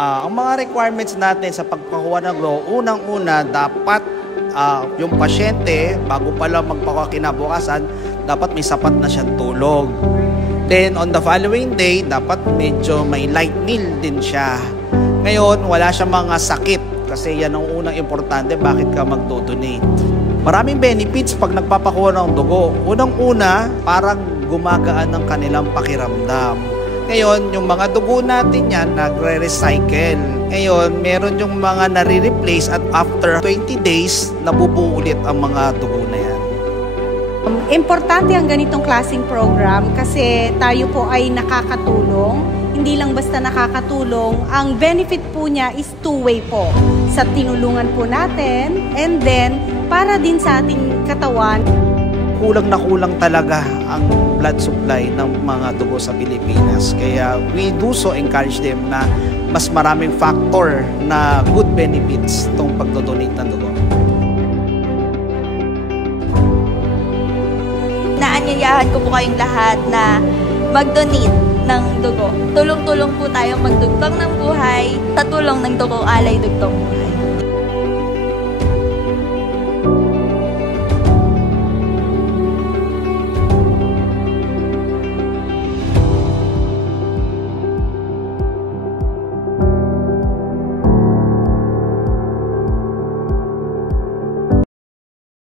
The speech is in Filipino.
Ang mga requirements natin sa pagpakuha ng dugo, unang-una, dapat yung pasyente, bago pala magpakakinabukasan, dapat may sapat na siyang tulog. Then, on the following day, dapat medyo may light meal din siya. Ngayon, wala siyang mga sakit kasi yan ang unang importante bakit ka magdodonate. Maraming benefits pag nagpapakuha ng dugo. Unang-una, parang gumagaan ng kanilang pakiramdam. Ngayon, yung mga dugo natin yan, nagre-recycle. Ngayon, meron yung mga nare-replace at after 20 days, nabubuo ulit ang mga dugo na yan. Importante ang ganitong klaseng program kasi tayo po ay nakakatulong. Hindi lang basta nakakatulong, ang benefit po niya is two-way po. Sa tinulungan po natin and then para din sa ating katawan. Kulang na kulang talaga ang blood supply ng mga dugo sa Pilipinas. Kaya we do so encourage them na mas maraming factor na good benefits itong pagdodonate ng dugo. Naanyayahan ko po kayong lahat na mag-donate ng dugo. Tulong-tulong po tayong magdugtong ng buhay sa tulong ng Dugo Alay Dugtong Buhay.